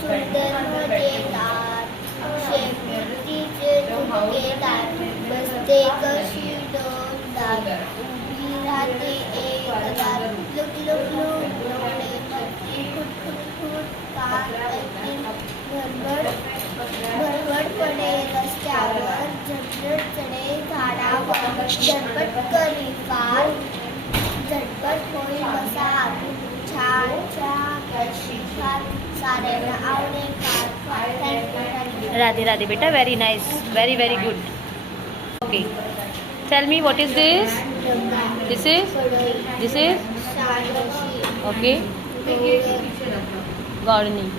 सुंदर मजेदार शेपटीचे झुमकेदार बसते कशी दोनदार उभी राहते एकदार लुक लुक लुक डोळे मस्ती खुट खुट खुट कान ऐकते भरभर पडे रस्त्यावर झटझट चढे झाडावर झटपट करी कार झटपट होईल बसा छान छान कशी कार साऱ्यांना आवडेल कार राधे राधे बेटा, very nice, very good. Okay, tell me what is this? This is okay. Gardening.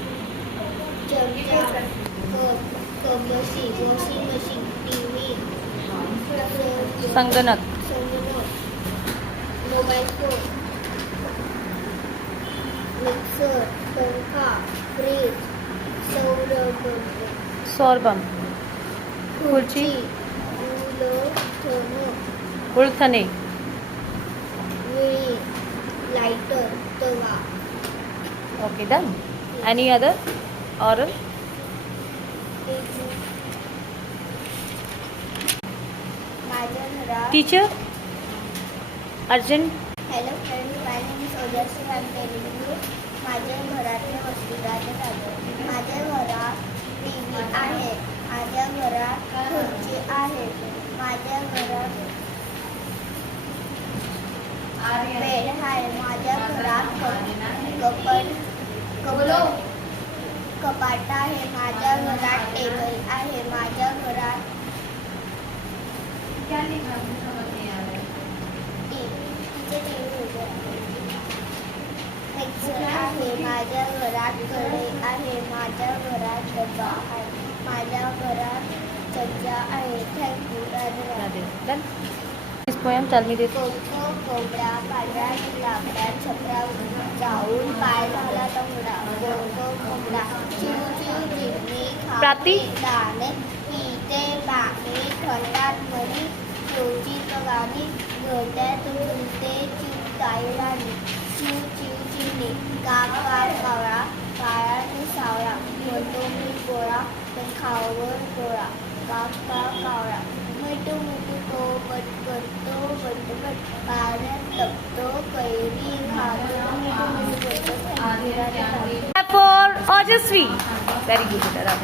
संगणक. मोबाईल फोन मिक्सर पंखा फ्रीज सौर पंप खुर्ची उलथणे विळी लाइटर तवा. Okay, done. Any other oral? माझ्या घरात Teacher? Urgent? Hello friend, my name is Ojaswi. I am telling you माझ्या घरातल्या वस्तूंबद्दल सांगतो. माझ्या घरात टीव्ही आहे, माझ्या घरात खुर्ची आहे, माझ्या घरात बेड आहे, माझ्या घरात कपाट आहे, माझ्या घरात टेबल आहे, माझ्या घरात मिक्सर आहे, माझ्या घरात कढई आहे, माझ्या घरात डबा आहे, माझ्या घरात चमचा आहे. Thank you. Radhe. Done. This poem, tell me this. कोबडा पांढरा लाकड्या छपरा जाऊन पाय झाला तंगडा कोंबडा चिव चिव चिमणी प्राती. दाणे पिते बाणी थंडात मणी चिवची गाणी घोट्यात झुलते चिवताई राणी चिव चिव चिमणी काक काक कावळा काळा मी सावळा म्हणतो मी गोळा पण खावर गोळा काक काक कावळा मिठू मिठू तो बट करतो बटबट पाण्यात लपतो कैरी खातो मिठू मिठू करतो. For Ojasvi. Very good.